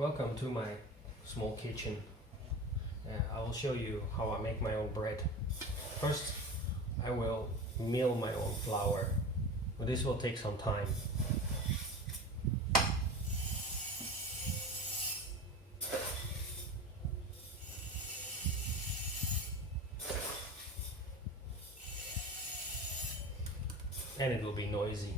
Welcome to my small kitchen. I will show you how I make my own bread. First, I will mill my own flour. But this will take some time. And it will be noisy.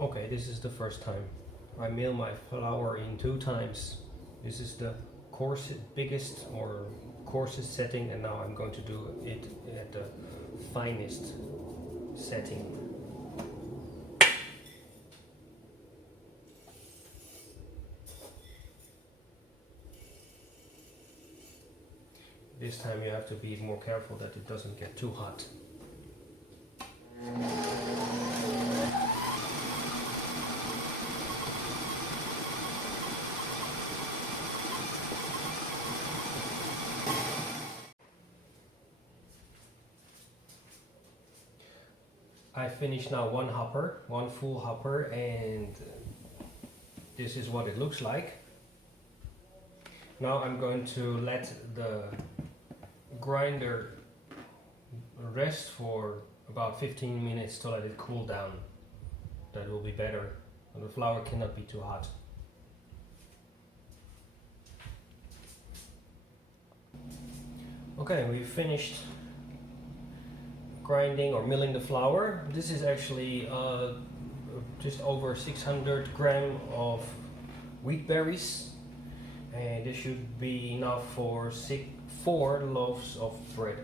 Okay, this is the first time. I mill my flour in 2 times. This is the biggest or coarsest setting, and now I'm going to do it at the finest setting. This time you have to be more careful that it doesn't get too hot. I finished now one full hopper, and this is what it looks like. Now I'm going to let the grinder rest for about 15 minutes to let it cool down. That will be better. The flour cannot be too hot. Okay, we've finished grinding or milling the flour. This is actually just over 600 grams of wheat berries, and this should be enough for 4 loaves of bread.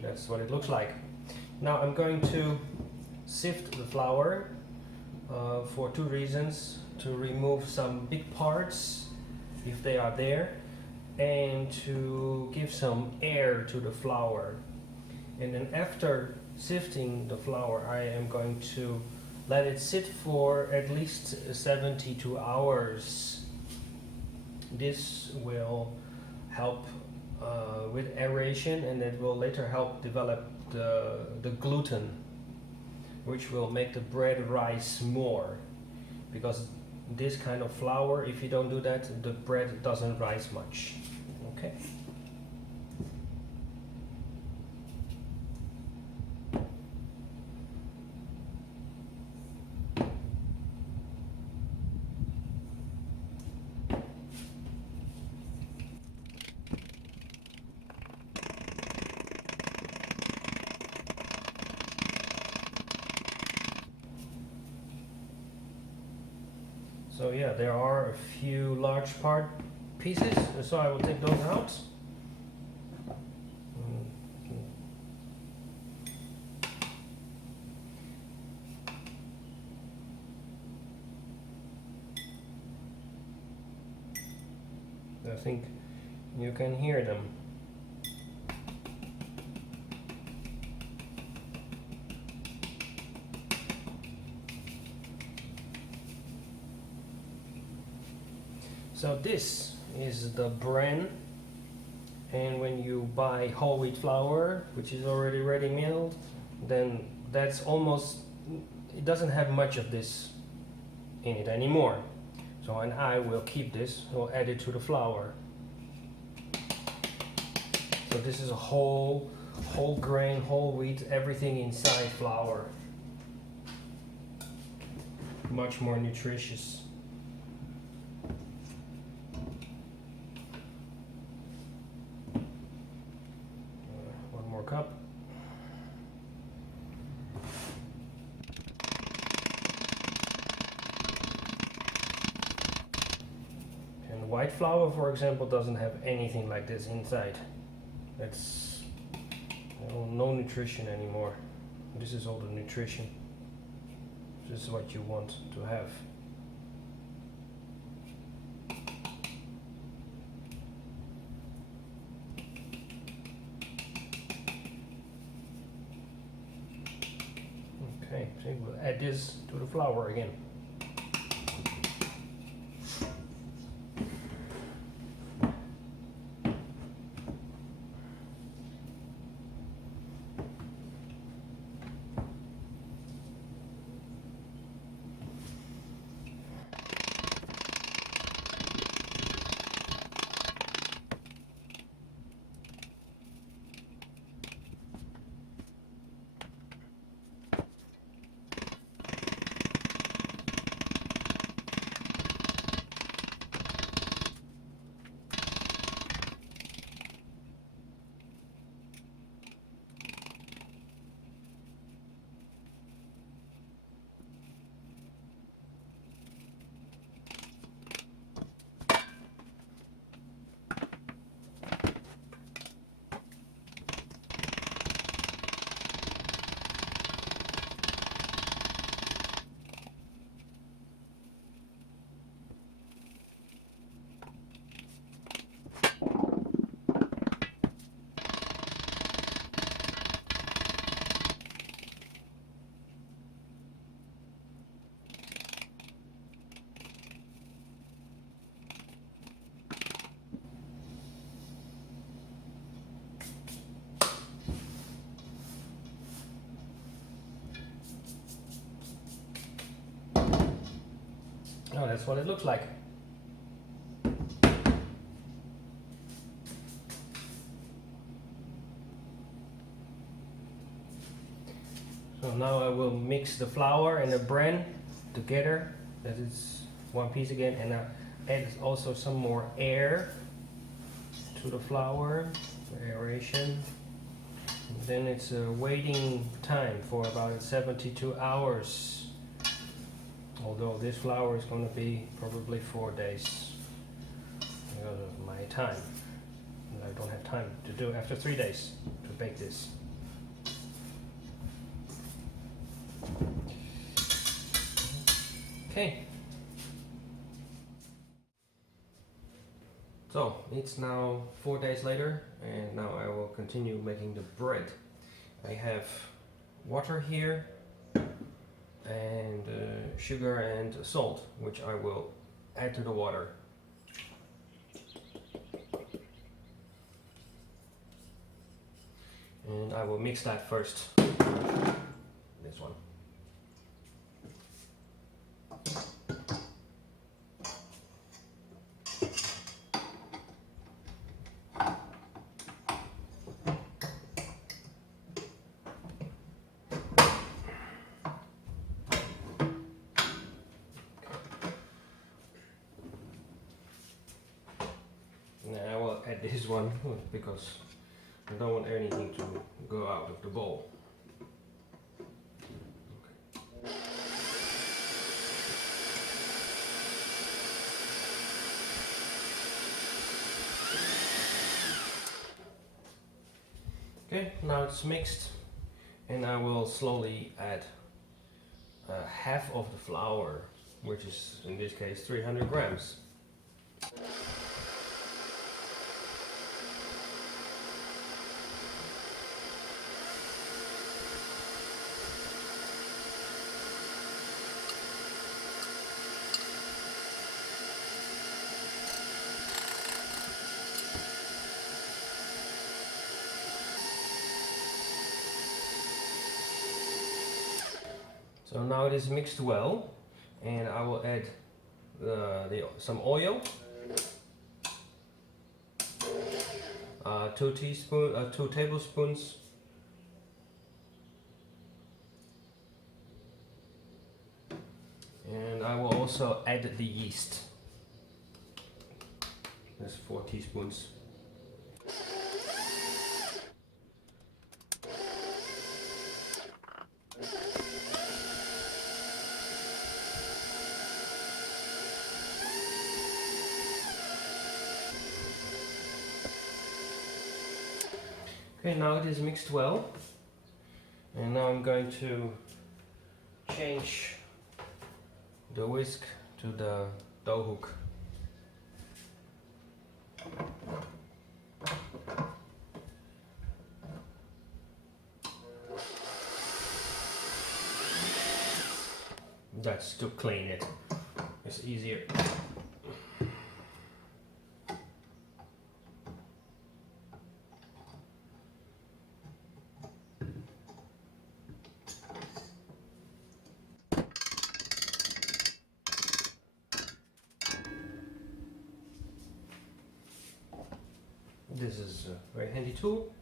That's what it looks like. Now I'm going to sift the flour for 2 reasons: to remove some big parts if they are there, and to give some air to the flour. And then after sifting the flour, I am going to let it sit for at least 72 hours. This will help with aeration, and it will later help develop the gluten, which will make the bread rise more. Because this kind of flour, if you don't do that, the bread doesn't rise much. Okay. So yeah, there are a few large pieces, so I will take those out. I think you can hear them. So this is the bran, and when you buy whole wheat flour, which is already ready milled, then that's almost, it doesn't have much of this in it anymore. So, and I will keep this, I'll add it to the flour. So this is a whole grain, whole wheat, everything inside flour. Much more nutritious. One more cup. White flour, for example, doesn't have anything like this inside. It's no nutrition anymore. This is all the nutrition. This is what you want to have. Okay, we'll add this to the flour again. Oh, that's what it looks like. So now I will mix the flour and the bran together. That is one piece again, and I add also some more air to the flour, aeration. And then it's a waiting time for about 72 hours. Although this flour is going to be probably 4 days because of my time. And I don't have time to do it after 3 days to bake this. Okay. So it's now 4 days later, and now I will continue making the bread. I have water here, and sugar and salt, which I will add to the water. And I will mix that first. This one. Now I will add this one because I don't want anything to go out of the bowl. Okay, now it's mixed, and I will slowly add half of the flour, which is in this case 300 grams. So now it is mixed well, and I will add some oil, 2 tablespoons, and I will also add the yeast. That's 4 teaspoons. Okay, now it is mixed well, and now I'm going to change the whisk to the dough hook. That's to clean it. It's easier. This is a very handy tool.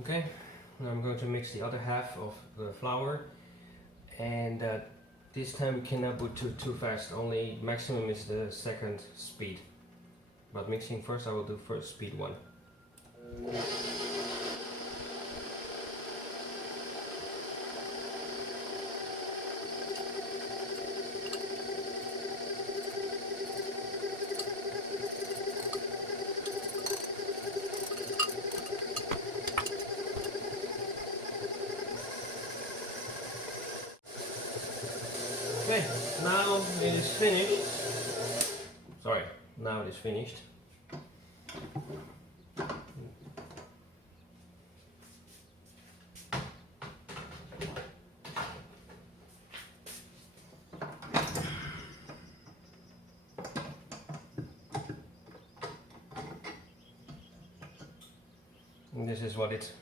Okay, now I'm going to mix the other half of the flour, and this time we cannot put too fast, only maximum is the second speed. But mixing first, I will do first speed 1. Okay, now it is finished. Sorry, now it is finished. And this is what it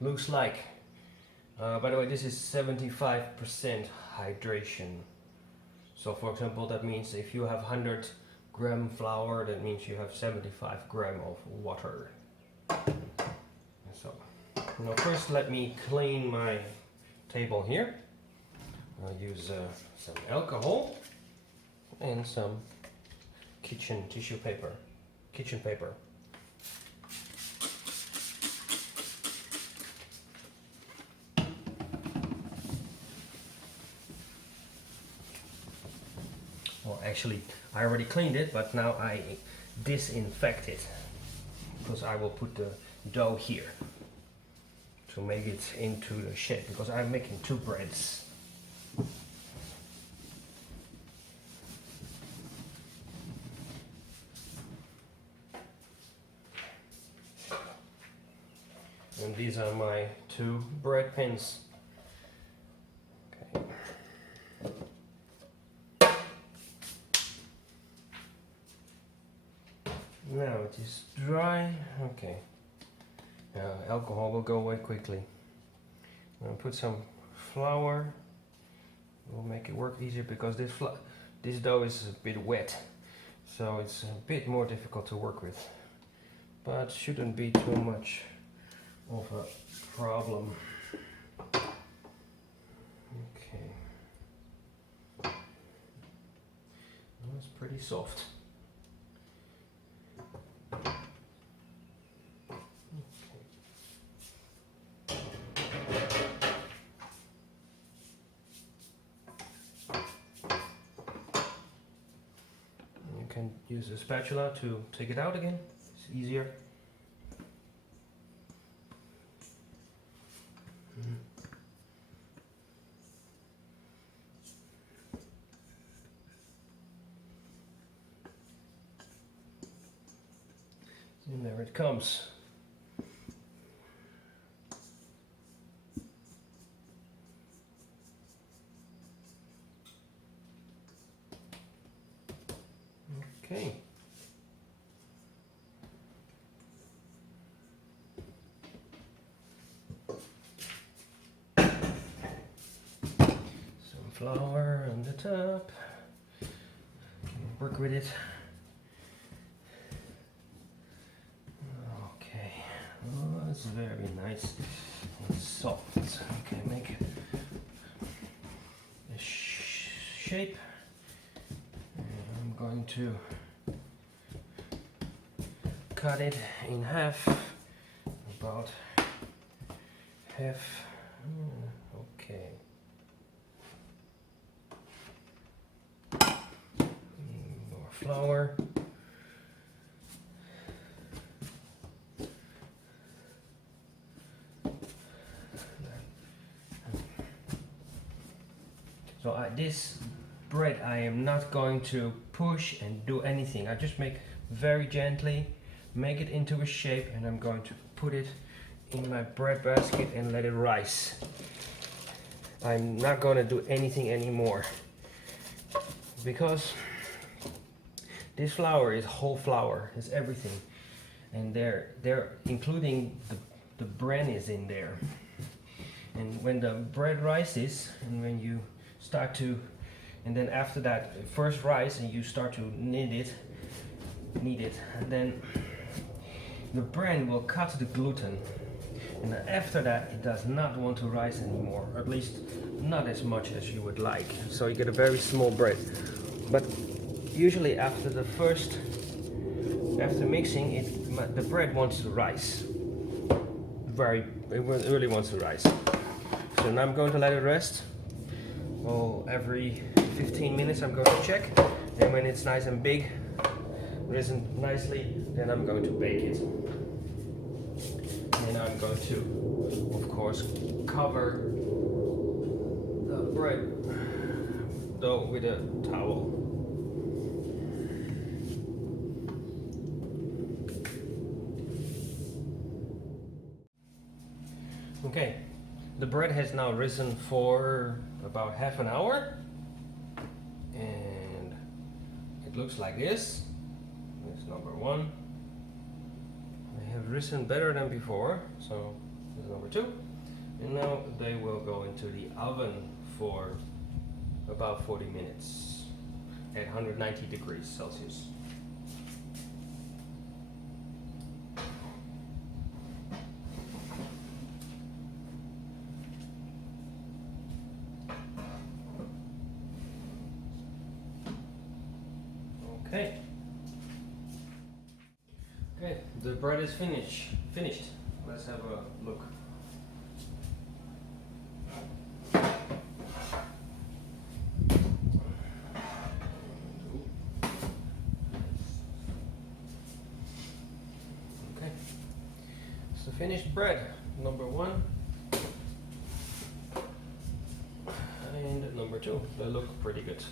looks like. By the way, this is 75% hydration. So for example, that means if you have 100 gram flour, that means you have 75 gram of water. So now first let me clean my table here. I'll use some alcohol and some kitchen paper. Well, actually, I already cleaned it, but now I disinfect it because I will put the dough here to make it into the shape, because I'm making 2 breads. And these are my 2 bread pins. Okay. Now it is dry. Okay. Alcohol will go away quickly. I'll put some flour. Will make it work easier because this dough is a bit wet, so it's a bit more difficult to work with. But shouldn't be too much of a problem. Okay. Well, it's pretty soft. Can use a spatula to take it out again. It's easier. And there it comes. Okay. flour on the top. Work with it. Okay, oh, that's very nice and soft. Okay, make it a shape. And I'm going to cut it in half, about half. Okay. More flour. So this bread I am not going to push and do anything. I just make very gently, make it into a shape, and I'm going to put it in my bread basket and let it rise. I'm not going to do anything anymore because this flour is whole flour, it's everything, and they're including the bran is in there. And when the bread rises, and when you start to, and then after that first rise and you start to knead it, and then the bran will cut the gluten, and then after that it does not want to rise anymore, or at least not as much as you would like. So you get a very small bread. But usually after mixing it, the bread wants to rise. It really wants to rise. So now I'm going to let it rest. Well, every 15 minutes I'm going to check, and when it's nice and big, risen nicely, then I'm going to bake it. And I'm going to, of course, cover the bread dough with a towel. Okay, the bread has now risen for about half an hour, and it looks like this. This is number one. They have risen better than before, so this is number two. And now they will go into the oven for about 40 minutes at 190 degrees Celsius. Okay. Okay, the bread is finished. Let's have a look. Okay, so finished bread, number one and number two. They look pretty good.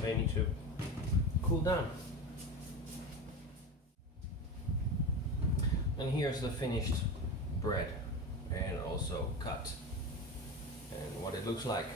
They need to cool down. And here's the finished bread, and also cut, and what it looks like.